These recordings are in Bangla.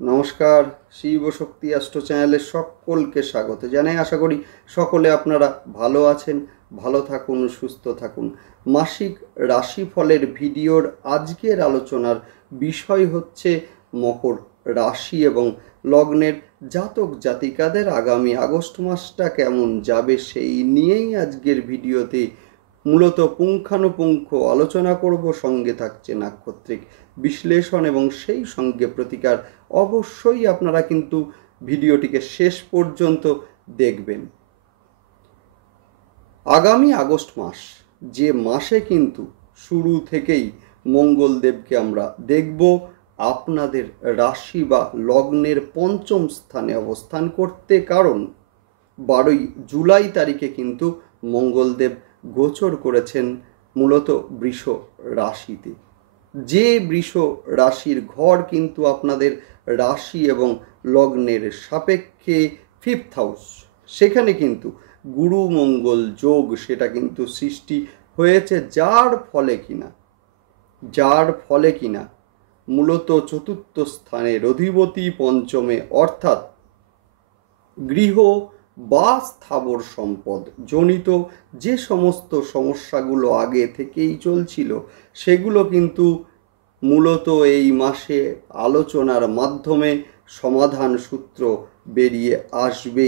নমস্কার, শিব শক্তি অ্যাস্ট্রো চ্যানেলে সকলকে স্বাগত জানাই। আশা করি সকলে আপনারা ভালো আছেন, ভালো থাকুন, সুস্থ থাকুন। মাসিক রাশিফলের ভিডিওর আজকের আলোচনার বিষয় হচ্ছে মকর রাশি এবং লগ্নের জাতক জাতিকাদের আগামী আগস্ট মাসটা কেমন যাবে সেই নিয়েই আজকের ভিডিওতে মূলত পুঙ্খানুপুঙ্খ আলোচনা করব। সঙ্গে থাকছে নাক্ষত্রিক বিশ্লেষণ এবং সেই সঙ্গে প্রতিকার। অবশ্যই আপনারা কিন্তু ভিডিওটিকে শেষ পর্যন্ত দেখবেন। আগামী আগস্ট মাস, যে মাসে কিন্তু শুরু থেকেই মঙ্গলদেবকে আমরা দেখব আপনাদের রাশি বা লগ্নের পঞ্চম স্থানে অবস্থান করতে, কারণ 12ই জুলাই তারিখে কিন্তু মঙ্গলদেব গোচর করেছেন মূলত বৃষ রাশিতে। যে বৃষ রাশির ঘর কিন্তু আপনাদের রাশি এবং লগ্নের সাপেক্ষে ফিফথ হাউস, সেখানে কিন্তু গুরু মঙ্গল যোগ সেটা কিন্তু সৃষ্টি হয়েছে, যার ফলে কিনা মূলত চতুর্থ স্থানের অধিপতি পঞ্চমে অর্থাৎ গৃহ বা স্থাবর সম্পদ জনিত যে সমস্ত সমস্যাগুলো আগে থেকেই চলছিল সেগুলো কিন্তু মূলত এই মাসে আলোচনার মাধ্যমে সমাধান সূত্র বেরিয়ে আসবে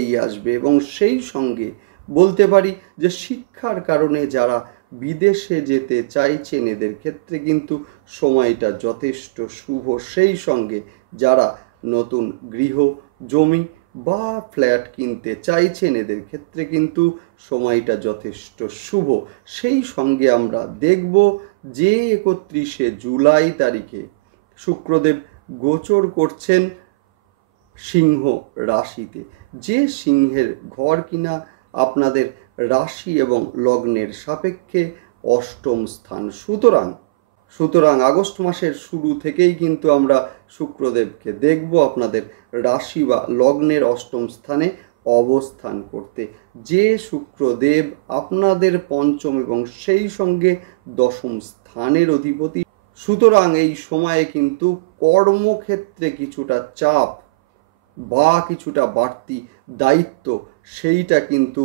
এবং সেই সঙ্গে বলতে পারি যে শিক্ষার কারণে যারা বিদেশে যেতে চাইছেন এদের ক্ষেত্রে কিন্তু সময়টা যথেষ্ট শুভ। সেই সঙ্গে যারা নতুন গৃহ, জমি বা ফ্ল্যাট কিনতে চাইছেন এদের ক্ষেত্রে কিন্তু সময়টা যথেষ্ট শুভ। সেই সঙ্গে আমরা দেখব যে 31শে জুলাই তারিখে শুক্রদেব গোচর করছেন সিংহ রাশিতে, যে সিংহের ঘর কিনা আপনাদের রাশি এবং লগ্নের সাপেক্ষে অষ্টম স্থান। সুতরাং আগস্ট মাসের শুরু থেকেই কিন্তু আমরা শুক্রদেবকে দেখব আপনাদের রাশি বা লগ্নের অষ্টম স্থানে অবস্থান করতে, যে শুক্রদেব আপনাদের পঞ্চম এবং সেই সঙ্গে দশম স্থানের অধিপতি। সুতরাং এই সময়ে কিন্তু কর্মক্ষেত্রে কিছুটা চাপ বা কিছুটা বাড়তি দায়িত্ব সেইটা কিন্তু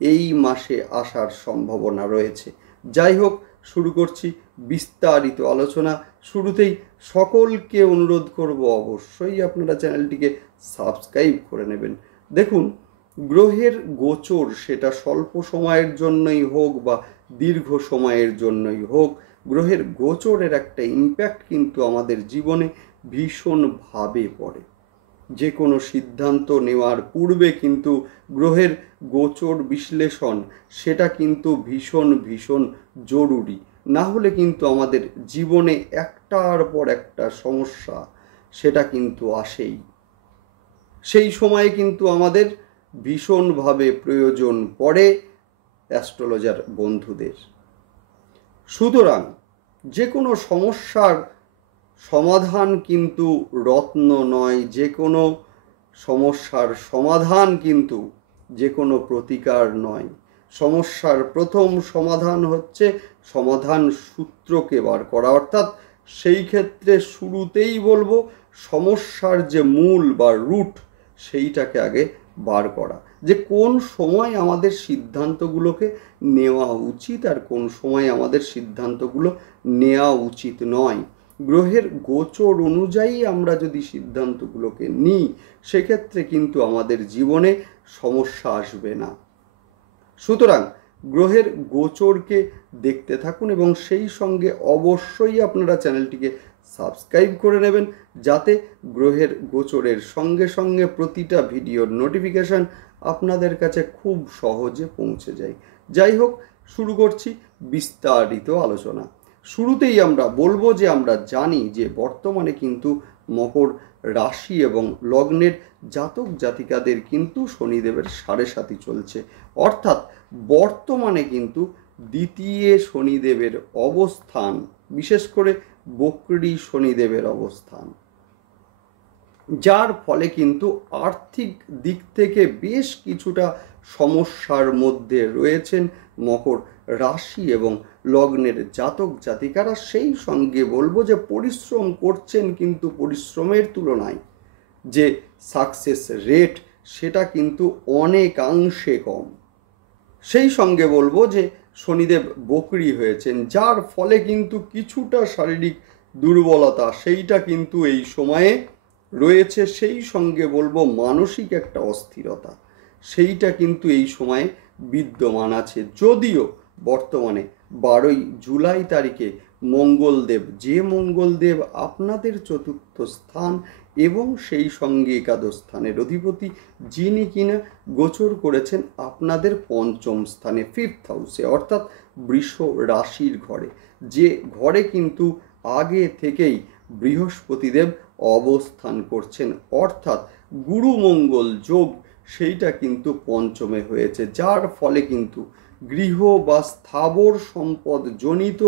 এই মাসে আসার সম্ভাবনা রয়েছে। যাই হোক, শুরু করছি বিস্তারিত আলোচনা। শুরুতেই সকলকে অনুরোধ করব অবশ্যই আপনারা চ্যানেলটিকে সাবস্ক্রাইব করে নেবেন। দেখুন, গ্রহের গোচর সেটা স্বল্প সময়ের জন্যই হোক বা দীর্ঘ সময়ের জন্যই হোক, গ্রহের গোচরের একটা ইম্প্যাক্ট কিন্তু আমাদের জীবনে ভীষণভাবে পড়ে। যে কোনো সিদ্ধান্ত নেওয়ার পূর্বে কিন্তু গ্রহের গোচর বিশ্লেষণ সেটা কিন্তু ভীষণ জরুরি। না হলে কিন্তু আমাদের জীবনে একটার পর একটা সমস্যা সেটা কিন্তু আসেই। সেই সময়ে কিন্তু আমাদের ভীষণভাবে প্রয়োজন পড়ে অ্যাস্ট্রোলজার বন্ধুদের। সুতরাং যে কোনো সমস্যার সমাধান কিন্তু রত্ন নয়, যে কোনো সমস্যার সমাধান কিন্তু যে কোনো প্রতিকার নয়। সমস্যার প্রথম সমাধান হচ্ছে সমাধান সূত্রকে বার করা, অর্থাৎ সেই ক্ষেত্রে শুরুতেই বলবো সমস্যার যে মূল বা রুট সেইটাকে আগে বার করা, যে কোন সময় আমাদের সিদ্ধান্তগুলোকে নেওয়া উচিত আর কোন সময় আমাদের সিদ্ধান্তগুলো নেওয়া উচিত নয়। গ্রহের গোচর অনুযায়ী আমরা যদি সিদ্ধান্তগুলোকে নিই সেক্ষেত্রে কিন্তু আমাদের জীবনে সমস্যা আসবে না। সুতরাং গ্রহের গোচরকে দেখতে থাকুন এবং সেই সঙ্গে অবশ্যই আপনারা চ্যানেলটিকে সাবস্ক্রাইব করে নেবেন, যাতে গ্রহের গোচরের সঙ্গে সঙ্গে প্রতিটা ভিডিওর নোটিফিকেশান আপনাদের কাছে খুব সহজে পৌঁছে যায়। যাই হোক, শুরু করছি বিস্তারিত আলোচনা। শুরুতেই আমরা বলবো যে আমরা জানি যে বর্তমানে কিন্তু মকর রাশি এবং লগ্নের জাতক জাতিকাদের কিন্তু শনিদেবের 7.5 চলছে, অর্থাৎ বর্তমানে কিন্তু দ্বিতীয় শনিদেবের অবস্থান, বিশেষ করে বক্রী শনিদেবের অবস্থান, যার ফলে কিন্তু আর্থিক দিক থেকে বেশ কিছুটা সমস্যার মধ্যে রয়েছেন মকর রাশি এবং লগ্নের জাতক জাতিকারা। সেই সঙ্গে বলবো যে পরিশ্রম করছেন, কিন্তু পরিশ্রমের তুলনায় যে সাকসেস রেট সেটা কিন্তু অনেকাংশে কম। সেই সঙ্গে বলবো যে শনিদেব বকরি হয়েছেন, যার ফলে কিন্তু কিছুটা শারীরিক দুর্বলতা সেইটা কিন্তু এই সময়ে রয়েছে। সেই সঙ্গে বলবো মানসিক একটা অস্থিরতা সেইটা কিন্তু এই সময়ে বিদ্যমান আছে। যদিও বর্তমানে 12ই জুলাই তারিখে মঙ্গলদেব, যে মঙ্গলদেব আপনাদের চতুর্থ স্থান এবং সেই সঙ্গে একাদশ স্থানের অধিপতি, যিনি কিনা গোচর করেছেন আপনাদের পঞ্চম স্থানে, ফিফথ হাউসে, অর্থাৎ বৃষ রাশির ঘরে, যে ঘরে কিন্তু আগে থেকেই বৃহস্পতিদেব অবস্থান করছেন, অর্থাৎ গুরু মঙ্গল যোগ সেইটা কিন্তু পঞ্চমে হয়েছে, যার ফলে কিন্তু গৃহ বা স্থাবর সম্পদ জনিত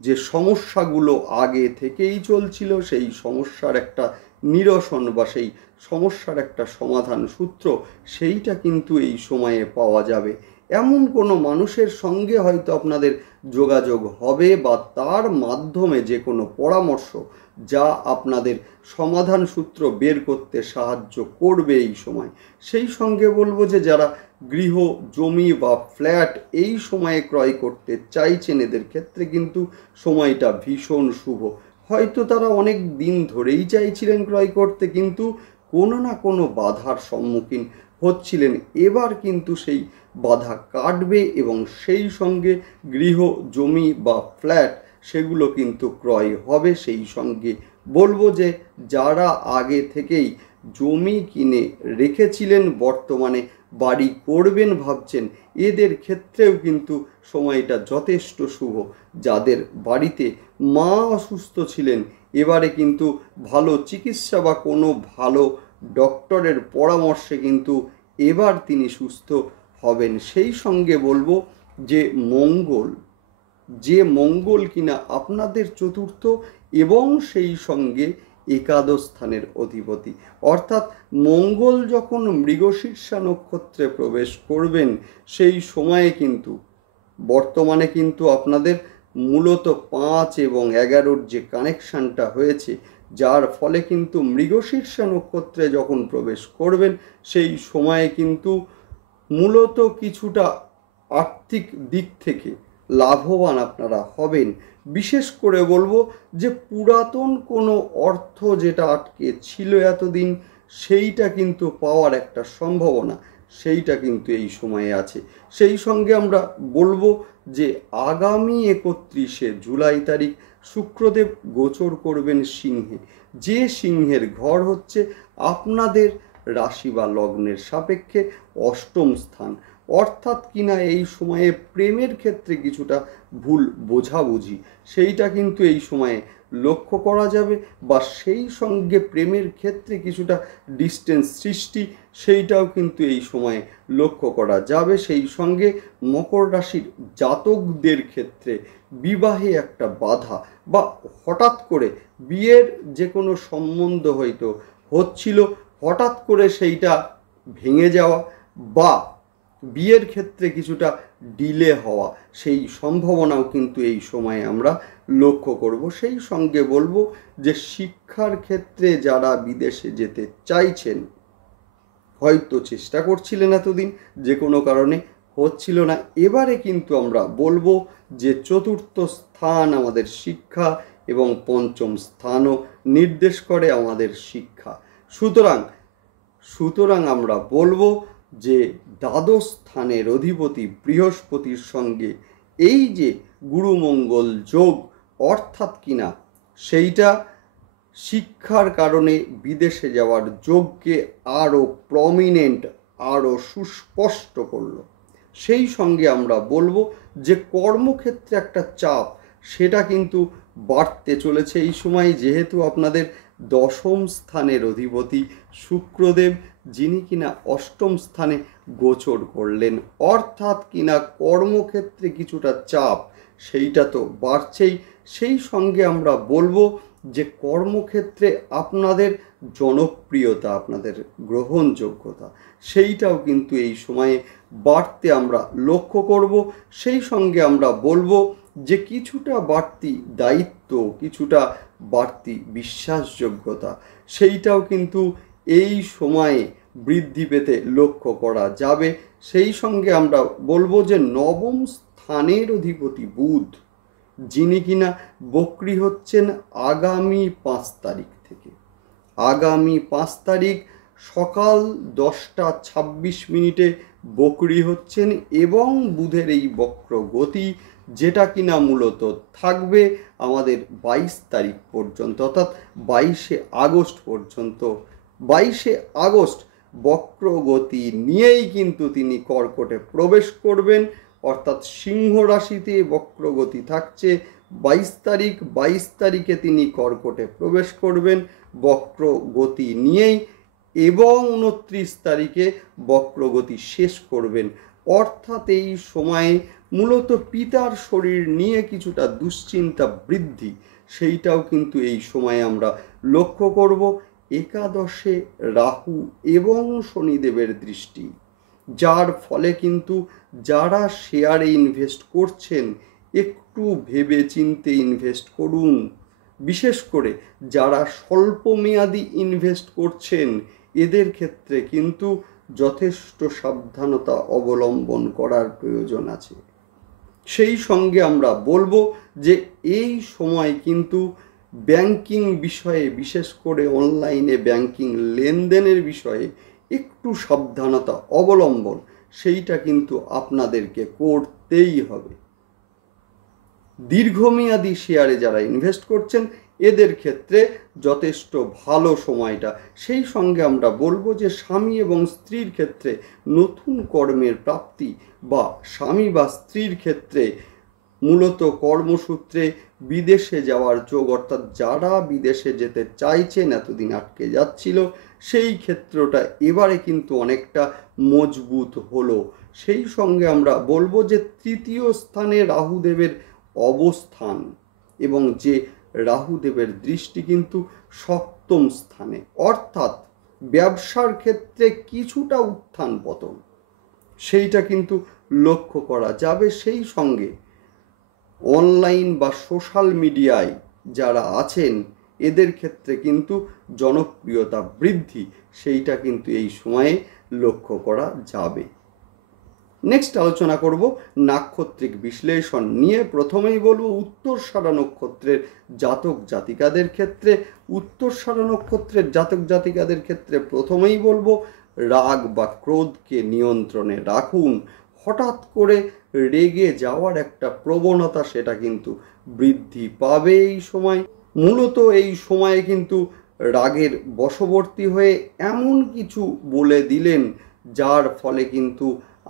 যে সমস্যাগুলো আগে থেকেই চলছিল সেই সমস্যার একটা নিরসন বা সেই সমস্যার একটা সমাধান সূত্র সেইটা কিন্তু এই সময়ে পাওয়া যাবে। এমন কোনো মানুষের সঙ্গে হয়তো আপনাদের যোগাযোগ হবে বা তার মাধ্যমে যে কোনো পরামর্শ যা আপনাদের সমাধান সূত্র বের করতে সাহায্য করবে এই সময়। সেই সঙ্গে বলবো যে যারা গৃহ, জমি বা ফ্ল্যাট এই সময়ে ক্রয় করতে চাইছেন, এদের ক্ষেত্রে কিন্তু সময়টা ভীষণ শুভ। হয়তো তারা অনেক দিন ধরেই চাইছিলেন ক্রয় করতে, কিন্তু কোনো না কোনো বাধার সম্মুখীন হচ্ছিলেন। এবার কিন্তু সেই বাধা কাটবে এবং সেই সঙ্গে গৃহ, জমি বা ফ্ল্যাট সেগুলো কিন্তু ক্রয় হবে। সেই সঙ্গে বলবো যে যারা আগে থেকেই জমি কিনে রেখেছিলেন, বর্তমানে বাড়ি করবেন ভাবছেন, এদের ক্ষেত্রেও কিন্তু সময়টা যথেষ্ট শুভ। যাদের বাড়িতে মা অসুস্থ ছিলেন, এবারে কিন্তু ভালো চিকিৎসা বা কোনো ভালো ডক্টরের পরামর্শে কিন্তু এবার তিনি সুস্থ হবেন। সেই সঙ্গে বলবো যে মঙ্গল কিনা আপনাদের চতুর্থ এবং সেই সঙ্গে একাদশ স্থানের অধিপতি, অর্থাৎ মঙ্গল যখন মৃগশীর্ষা নক্ষত্রে প্রবেশ করবেন সেই সময়ে কিন্তু বর্তমানে কিন্তু আপনাদের মূলত 5 এবং 11-র যে কানেকশানটা হয়েছে, যার ফলে কিন্তু মৃগশীর্ষা নক্ষত্রে যখন প্রবেশ করবেন সেই সময়ে কিন্তু মূলত কিছুটা আর্থিক দিক থেকে লাভবান আপনারা হবেন। বিশেষ করে বলবো যে পুরাতন কোনো অর্থ যেটা আটকে ছিল এতদিন, সেইটা কিন্তু পাওয়ার একটা সম্ভাবনা সেইটা কিন্তু এই সময়ে আছে। সেই সঙ্গে আমরা বলবো যে আগামী 31শে জুলাই তারিখ শুক্রদেব গোচর করবেন সিংহে, যে সিংহের ঘর হচ্ছে আপনাদের রাশি বা লগ্নের সাপেক্ষে অষ্টম স্থান, অর্থাৎ কিনা এই সময়ে প্রেমের ক্ষেত্রে কিছুটা ভুল বোঝাবুঝি সেইটা কিন্তু এই সময়ে লক্ষ্য করা যাবে, বা সেই সঙ্গে প্রেমের ক্ষেত্রে কিছুটা ডিস্টেন্স সৃষ্টি সেইটাও কিন্তু এই সময়ে লক্ষ্য করা যাবে। সেই সঙ্গে মকর রাশির জাতকদের ক্ষেত্রে বিবাহে একটা বাধা বা হঠাৎ করে বিয়ের যে কোনো সম্বন্ধ হয়তো হচ্ছিল, হঠাৎ করে সেইটা ভেঙে যাওয়া বা বিয়ের ক্ষেত্রে কিছুটা ডিলে হওয়া, সেই সম্ভাবনাও কিন্তু এই সময়ে আমরা লক্ষ্য করব। সেই সঙ্গে বলবো যে শিক্ষার ক্ষেত্রে যারা বিদেশে যেতে চাইছেন, হয়তো চেষ্টা করছিলেন এতদিন, যে কোনো কারণে হচ্ছিল না, এবারে কিন্তু আমরা বলবো যে চতুর্থ স্থান আমাদের শিক্ষা এবং পঞ্চম স্থানও নির্দেশ করে আমাদের শিক্ষা। সুতরাং আমরা বলবো যে দ্বাদশ স্থানের অধিপতি বৃহস্পতির সঙ্গে এই যে গুরুমঙ্গল যোগ, অর্থাৎ কিনা সেইটা শিক্ষার কারণে বিদেশে যাওয়ার যোগকে আরও প্রমিনেন্ট, আরও সুস্পষ্ট করলো। সেই সঙ্গে আমরা বলবো যে কর্মক্ষেত্রে একটা চাপ সেটা কিন্তু বাড়তে চলেছে এই সময়, যেহেতু আপনাদের দশম স্থানের অধিপতি শুক্রদেব, যিনি কিনা অষ্টম স্থানে গোচর করলেন, অর্থাৎ কিনা কর্মক্ষেত্রে কিছুটা চাপ সেইটা তো বাড়ছেই। সেই সঙ্গে আমরা বলবো যে কর্মক্ষেত্রে আপনাদের জনপ্রিয়তা, আপনাদের গ্রহণযোগ্যতা সেইটাও কিন্তু এই সময়ে বাড়তে আমরা লক্ষ্য করব। সেই সঙ্গে আমরা বলবো যে কিছুটা বাড়তি দায়িত্ব, কিছুটা বাড়তি বিশ্বাসযোগ্যতা, সেইটাও কিন্তু এই সময়ে বৃদ্ধি পেতে লক্ষ্য করা যাবে। সেই সঙ্গে আমরা বলবো যে নবম স্থানের অধিপতি বুধ, যিনি কিনা বক্রী হচ্ছেন আগামী 5 তারিখ থেকে। আগামী 5 তারিখ সকাল 10টা 26 বক্রী হচ্ছেন, এবং বুধের এই বক্র গতি, যেটা কিনা মূলত থাকবে আমাদের 22 তারিখ পর্যন্ত, অর্থাৎ 22শে আগস্ট পর্যন্ত। 22শে আগস্ট বক্র গতি নিয়েই কিন্তু তিনি কর্কটে প্রবেশ করবেন, অর্থাৎ সিংহ রাশিতে বক্রগতি থাকছে 22 তারিখ। 22 তারিখে তিনি কর্কটে প্রবেশ করবেন বক্রগতি নিয়েই, এবং 29 তারিখে বক্রগতি শেষ করবেন। অর্থাৎ এই সময়ে মূলত পিতার শরীর নিয়ে কিছুটা দুশ্চিন্তা বৃদ্ধি, সেইটাও কিন্তু এই সময়ে আমরা লক্ষ্য করব। একাদশে রাহু এবং শনিদেবের দৃষ্টি, যার ফলে কিন্তু যারা শেয়ারে ইনভেস্ট করছেন একটু ভেবে চিন্তে ইনভেস্ট করুন। বিশেষ করে যারা স্বল্পমেয়াদী ইনভেস্ট করছেন এদের ক্ষেত্রে কিন্তু যথেষ্ট সাবধানতা অবলম্বন করার প্রয়োজন আছে। সেই সঙ্গে আমরা বলবো যে এই সময় কিন্তু ব্যাংকিং বিষয়ে, বিশেষ করে অনলাইনে ব্যাংকিং লেনদেনের বিষয়ে একটু সাবধানতা অবলম্বন, সেইটা কিন্তু আপনাদেরকে করতেই হবে। দীর্ঘমেয়াদী শেয়ারে যারা ইনভেস্ট করছেন এদের ক্ষেত্রে যথেষ্ট ভালো সময়টা। সেই সঙ্গে আমরা বলবো যে স্বামী এবং স্ত্রীর ক্ষেত্রে নতুন কর্মের প্রাপ্তি, বা স্বামী বা স্ত্রীর ক্ষেত্রে মূলত কর্মসূত্রে বিদেশে যাওয়ার যোগ, অর্থাৎ যারা বিদেশে যেতে চাইছেন, এতদিন আটকে যাচ্ছিল, সেই ক্ষেত্রটা এবারে কিন্তু অনেকটা মজবুত হলো। সেই সঙ্গে আমরা বলবো যে তৃতীয় স্থানে রাহুদেবের অবস্থান, এবং যে রাহুদেবের দৃষ্টি কিন্তু সপ্তম স্থানে, অর্থাৎ ব্যবসার ক্ষেত্রে কিছুটা উত্থান পতন, সেইটা কিন্তু লক্ষ্য করা যাবে। সেই সঙ্গে অনলাইন বা সোশ্যাল মিডিয়ায় যারা আছেন এদের ক্ষেত্রে কিন্তু জনপ্রিয়তা বৃদ্ধি, সেইটা কিন্তু এই সময়ে লক্ষ্য করা যাবে। নেক্সট আলোচনা করব নাক্ষত্রিক বিশ্লেষণ নিয়ে। প্রথমেই বলবো উত্তরসারা নক্ষত্রের জাতক জাতিকাদের ক্ষেত্রে। উত্তরসারা নক্ষত্রের জাতক জাতিকাদের ক্ষেত্রে প্রথমেই বলবো রাগ বা ক্রোধকে নিয়ন্ত্রণে রাখুন। হঠাৎ করে রেগে যাওয়ার একটা প্রবণতা, সেটা কিন্তু বৃদ্ধি পাবে এই সময়। মূলত এই সময়ে কিন্তু রাগের বশবর্তী হয়ে এমন কিছু বলে দিলেন যার ফলে কিন্তু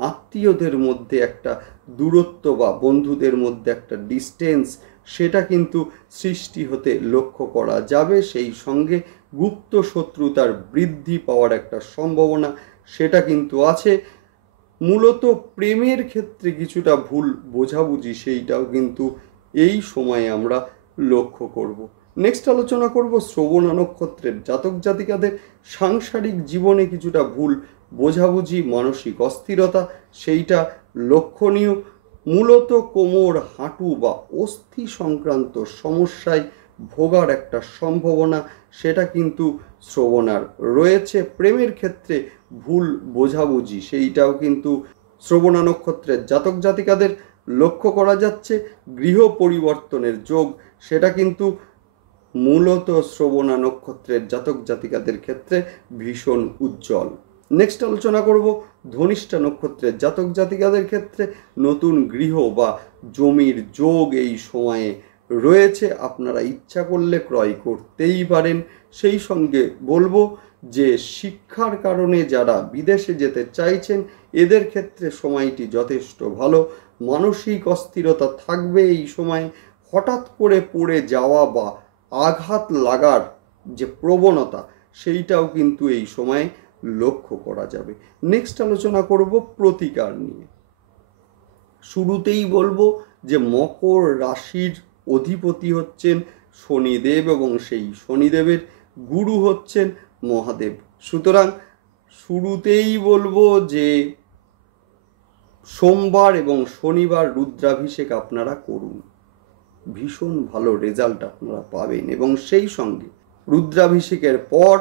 আত্মীয়দের মধ্যে একটা দূরত্ব বা বন্ধুদের মধ্যে একটা ডিস্টেন্স, সেটা কিন্তু সৃষ্টি হতে লক্ষ্য করা যাবে। সেই সঙ্গে গুপ্ত শত্রুতার বৃদ্ধি পাওয়ার একটা সম্ভাবনা, সেটা কিন্তু আছে। মূলত প্রেমের ক্ষেত্রে কিছুটা ভুল বোঝাবুঝি, সেইটাও কিন্তু এই সময়ে আমরা লক্ষ্য করব। নেক্সট আলোচনা করব শ্রবণা নক্ষত্রের জাতক জাতিকাদের সাংসারিক জীবনে কিছুটা ভুল বোঝাবুঝি, মানসিক অস্থিরতা, সেইটা লক্ষণীয়। মূলত কোমর, হাঁটু বা অস্থি সংক্রান্ত সমস্যায় ভোগার একটা সম্ভাবনা, সেটা কিন্তু শ্রবণার রয়েছে। প্রেমের ক্ষেত্রে ভুল বোঝাবুঝি, সেইটাও কিন্তু শ্রবণা নক্ষত্রের জাতক জাতিকাদের লক্ষ্য করা যাচ্ছে। গৃহ পরিবর্তনের যোগ, সেটা কিন্তু মূলত শ্রবণা নক্ষত্রের জাতক জাতিকাদের ক্ষেত্রে ভীষণ উজ্জ্বল। নেক্সট আলোচনা করব ধনিষ্ঠা নক্ষত্রের জাতক জাতিকাদের ক্ষেত্রে নতুন গৃহ বা জমির যোগ এই সময়ে রয়েছে, আপনারা ইচ্ছা করলে ক্রয় করতেই পারেন। সেই সঙ্গে বলবো যে শিক্ষার কারণে যারা বিদেশে যেতে চাইছেন এদের ক্ষেত্রে সময়টি যথেষ্ট ভালো। মানসিক অস্থিরতা থাকবে এই সময়। হঠাৎ করে পড়ে যাওয়া বা আঘাত লাগার যে প্রবণতা, সেইটাও কিন্তু এই সময়ে লক্ষ্য করা যাবে। নেক্সট আলোচনা করব প্রতিকার নিয়ে। শুরুতেই বলবো যে মকর রাশির অধিপতি হচ্ছেন শনিদেব, এবং সেই শনিদেবের গুরু হচ্ছেন মহাদেব। সুতরাং শুরুতেই বলবো যে সোমবার এবং শনিবার রুদ্রাভিষেক আপনারা করুন। ভীষণ ভালো রেজাল্ট আপনারা পাবেন। এবং সেই সঙ্গে রুদ্রাভিষেকের পর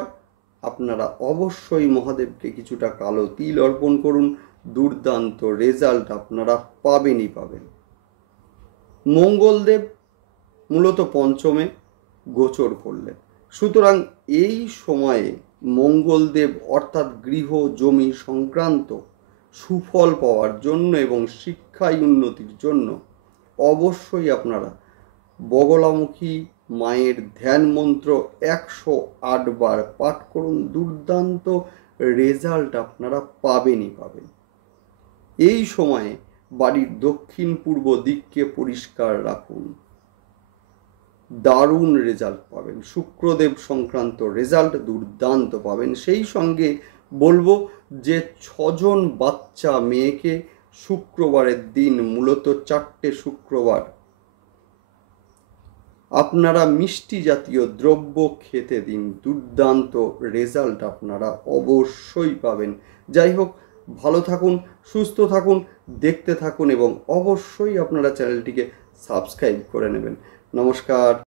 আপনারা অবশ্যই মহাদেবকে কিছুটা কালো তিল অর্পণ করুন, দুর্দান্ত রেজাল্ট আপনারা পাবেনই পাবেন। মঙ্গলদেব মূলত পঞ্চমে গোচর করলেন, সুতরাং এই সময়ে মঙ্গলদেব অর্থাৎ গৃহ জমি সংক্রান্ত সুফল পাওয়ার জন্য এবং শিক্ষায় উন্নতির জন্য অবশ্যই আপনারা বগলামুখী মায়ের ধ্যান মন্ত্র 108 বার পাঠ করুন, দুর্দান্ত রেজাল্ট আপনারা পাবেনই পাবেন। এই সময়ে বাড়ির দক্ষিণ পূর্ব দিককে পরিষ্কার রাখুন, দারুণ রেজাল্ট পাবেন। শুক্রদেব সংক্রান্ত রেজাল্ট দুর্দান্ত পাবেন। সেই সঙ্গে বলবো যে 6জন বাচ্চা মেয়েকে শুক্রবারের দিন, মূলত 4টে শুক্রবার, আপনারা মিষ্টি জাতীয় দ্রব্য খেতে দিন, দুর্দান্ত রেজাল্ট আপনারা অবশ্যই পাবেন। যাই হোক, ভালো থাকুন, সুস্থ থাকুন, দেখতে থাকুন এবং অবশ্যই আপনারা চ্যানেলটিকে সাবস্ক্রাইব করে নেবেন। নমস্কার।